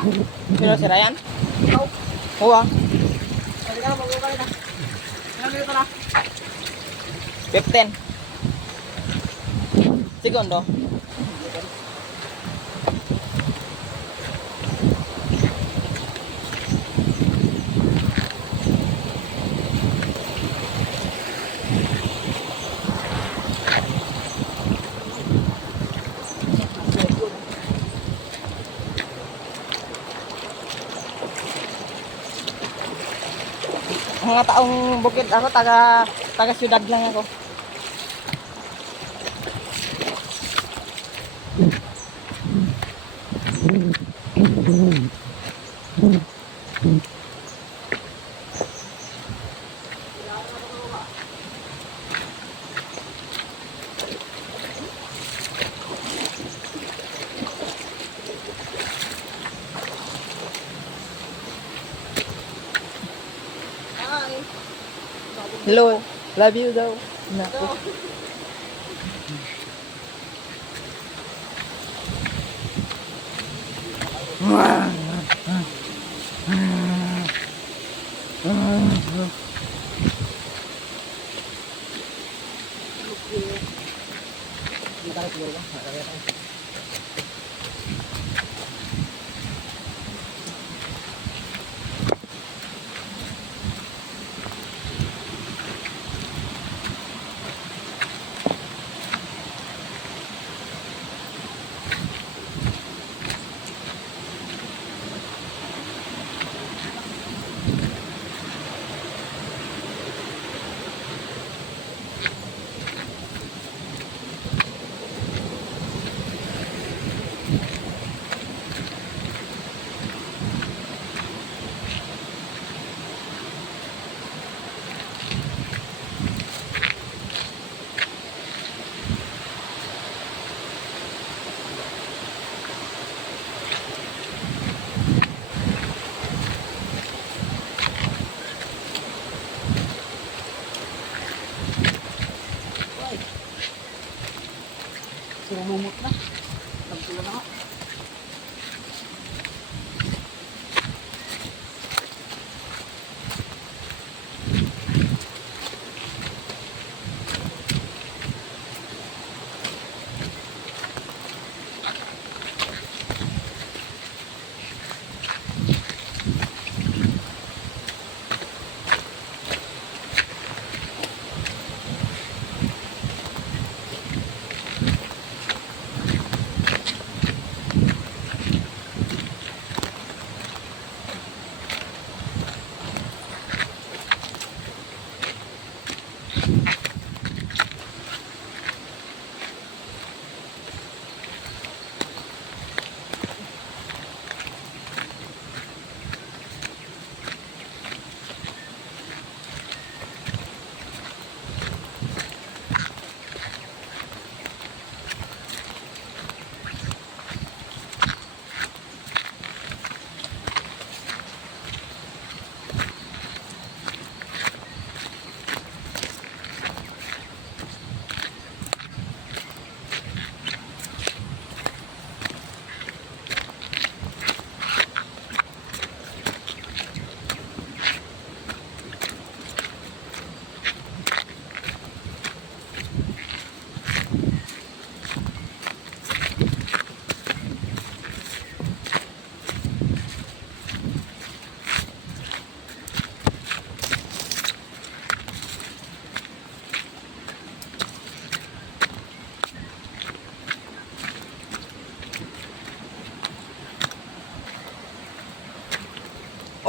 Sino si Ryan? Ikaw. Oo ah. Sabi ka na, mag-ukay na. Ilang minuto na? 15. Segundo. Mga taong bukid ako, taga syudad lang ako. Hi. Hello, love you daw. Naku. Hindi tayo siguro ba? Nakakaya tayo. Lumumot na. Nagtula na nga.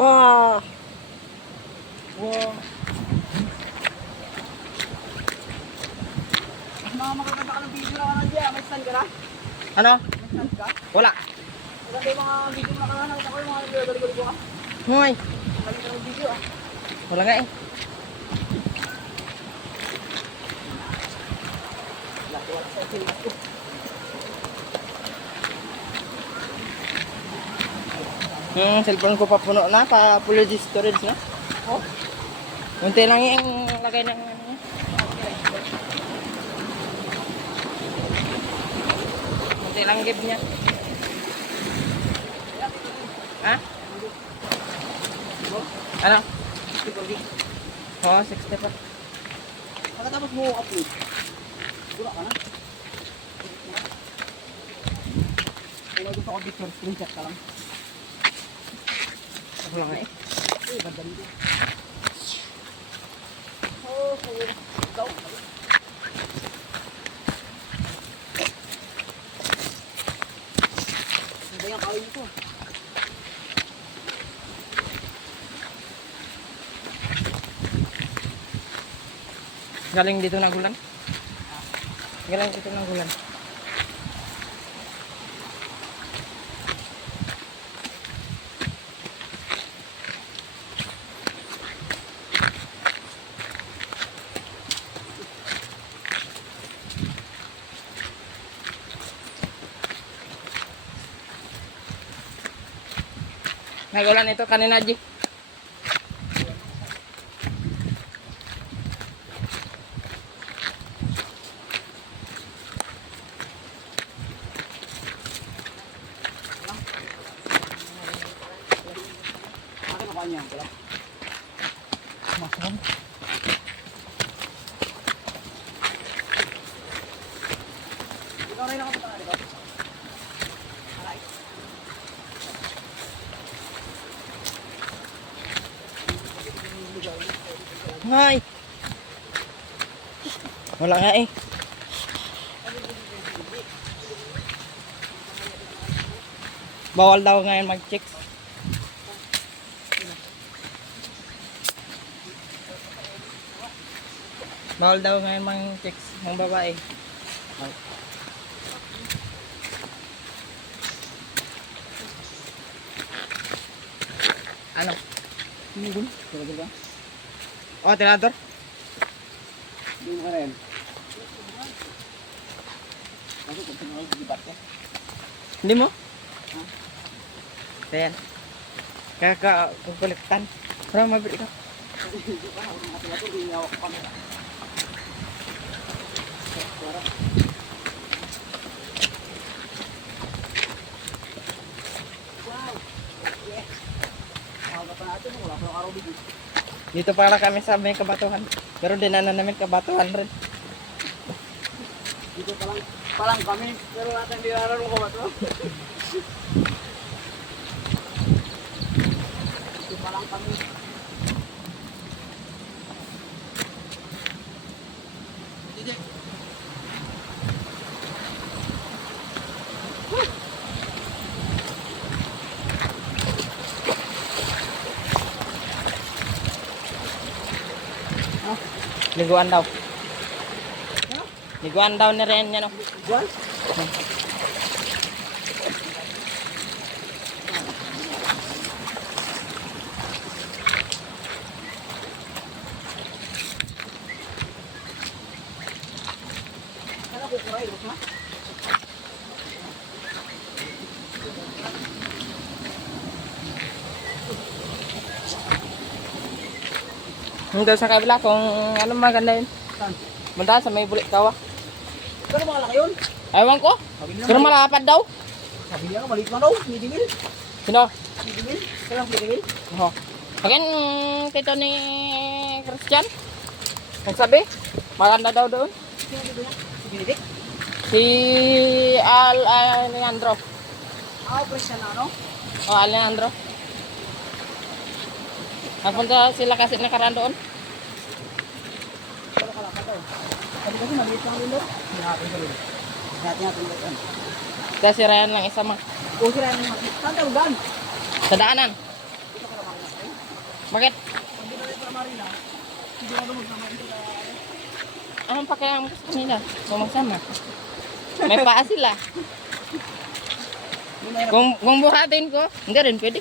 Wow. Wow. Mga makakanta ka ng video na ka na dyan. May stand ka na? Ano? May stand ka? Wala. Maganda yung mga video na ka na. Nakita ko yung mga video ka. Hoy. Lagi ka ng video ah. Wala nga eh. Wala sa film ko. Yung cellphone ko papuno na, pa full storage na. Oh? Unti lang yung lagay ng ano niya. Unti lang give niya. Ha? Ano? Oo, 60 pa. Pagkatapos mo upload, wala ka na. Kung may gusto ko picture, screenshot ka lang. Wala nga eh. Ganda nito. Oh, ikaw. Ganda yung kawin nito. Galing dito ng ulan. Galing dito ng ulan. Nagulan ito kanina, G. Akin ako niya. Wala. Masarap. Ikaw rin ako sa dito. Hay! Wala nga eh. Bawal daw ngayon mag-chicks. Bawal daw ngayon mag-chicks ng babae. Ano? Sinigol? Sinigol ba? Oh, tinador? Hindi mo ka rin. Ako kung tinawag sa gibat ka. Hindi mo? Ha? Ayan. Kakakuliktan. Pero mabili ka. Hindi pa ako mga tilato. Hindi ako kamera. Wow! Yes! Mga pa natin. Wala pa ng araw dito. Dito para kami sa may kabatuhan. Pero dinaanan namin kabatuhan rin. Dito palang kami. Pero natin hindi nalarong ko ba ito? Dito palang kami. Dito. Liguan daw. Liguan daw ni Ren yan, no? Juan? Ano ko kuray, Rus na? Doon sa kabila kung ano maganda yun. Saan? Punta sa may bulik kawa. Pero mga laki yun. Ewan ko. Sabi nila Pero maliit. malapad daw. Sabi nila maliit lang daw. Hindi mil. Sino? Hindi mil. Kailang hindi mil. Oh. Akin, tito ni Christian. Nagsabi, maganda daw doon. Sino dito niya? Si Benedict? Si Alejandro. Presya na ano? O, Alejandro. Napunta sila kasi nakaraan doon. Pero kalapad daw. Sabi kasi maliit lang din daw. Hindi natin sa lulu. Hindi natin yan. Kaya si Ryan lang isa mga. O sila yung mga. Saan tayo gaan? Sa daanan. Dito ka na marina tayo. Bakit? Pag dito tayo para marina, hindi na lumag naman ito. Anong pakialam ko sa kanila? Sumagsama. May paa sila. Kung buhatin ko, hindi rin pwede.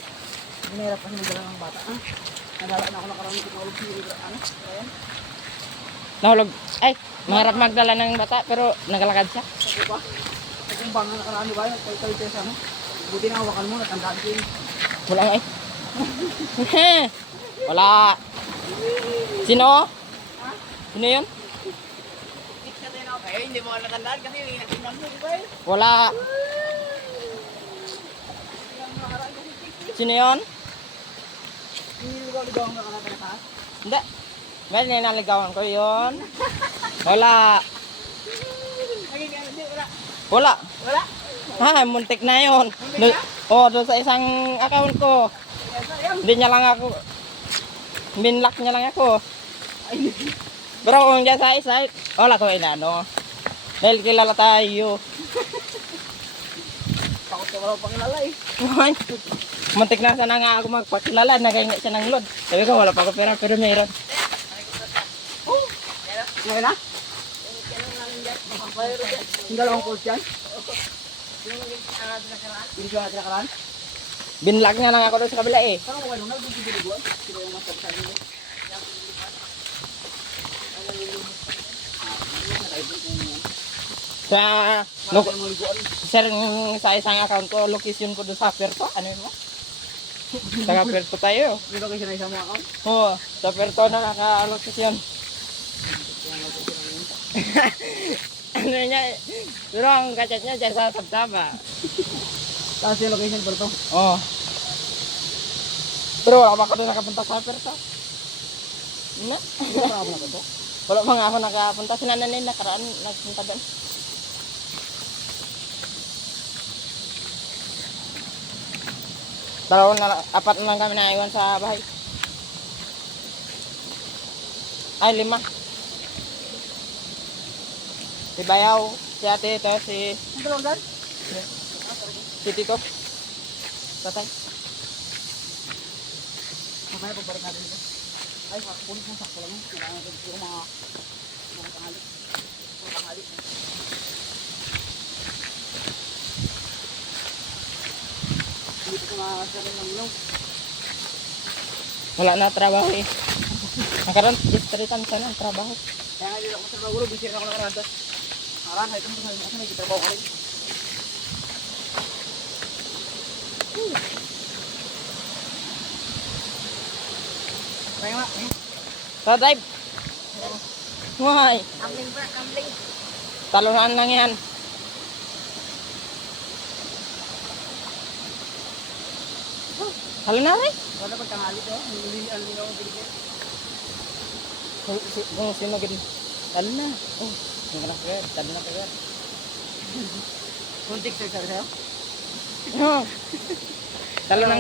Hinahirap kasi magdala ng bata. Ah, nagala na ako nakarami kung nahulog si ano? Ayan. Nahulog. Ay, maharap magdala ng bata pero nagalakad siya. Ako pa. Ay kung banga nakarami ba yun? Tayo tayo sa ano? Buti na hawakan mo. Natandaan ko yun. Wala nga eh. Wala. Sino? Sino yun? Kit ka tayo na ako. Eh, hindi mo ka natandaan kasi yung inatingnan mo. Di ba eh? Wala. Yung nakaraan kasi Sino yun? Niligaw ang nakalata na taas. Hindi. May ninaligawan ko yun. Wala. Naging ano, hindi, wala. Wala. Wala. Ha, muntik na yun. Muntik na? Doon sa isang account ko. Kaya sayang. Hindi niya lang ako. Binlock niya lang ako. Ay, Pero kung dyan sa isa, wala ko inano. Dahil kilala tayo. takot ka wala pangilala eh. Ay, muntik na sana nga ako magpakilala. Nagahingi siya ng load. Sabi ko, wala pa ko pera, pero mayroon. Ngayon na? Yung dalawang calls dyan? Hindi siya natin Binlock niya lang ako doon sa kabila eh. Parang wala nung nagbibilibuan. Sila yung masabi nila. Sa, look, Parang mga liguan. sir, sa isang account ko, location ko doon sa Perto. Ano yun mo? Sa Perto tayo. Di ba kayo sinay sa mga account? Oo, sa Perto na naka-location. Ano niya, pero ang kachat niya dyan sa Sabsaba. Tapos yung location pa ito. Oo. Pero wala pa ako doon nakapunta sa Perto. Na? Parang ako na ito. Wala pa nga ako nakapunta. Sinananin nakaraan, nagpunta doon. Apat na lang kami naiwan sa bahay. Ay, 5. Si Bayaw, si ate, ito, si Ang dalawang dyan? Tito. Tatay. Mamaya pagbalik natin ito. Ay, kulit mo sakto lang. Kailangan natin yung mga tanghali. Mga tanghali. Hindi ko makakasarin ng ilong. Wala na trabaho eh. Nakaroon, distritan sana ang trabaho. Kaya nga dito ako sa trabaho, busy rin ako nakarantas. Nakaran, ito mo sa mga may trabaho ka rin. Kaya nga, So, drive. Why? Ambling ba? Ambling. Talunan lang yan. Halo na rin. Wala pag tanghali to, nililian din ako binigyan. Kung sino gini. Talo na. Oh, hindi na kagad. Talo na kagad. Kuntik sa'yo sa'yo? Oh. Talo ng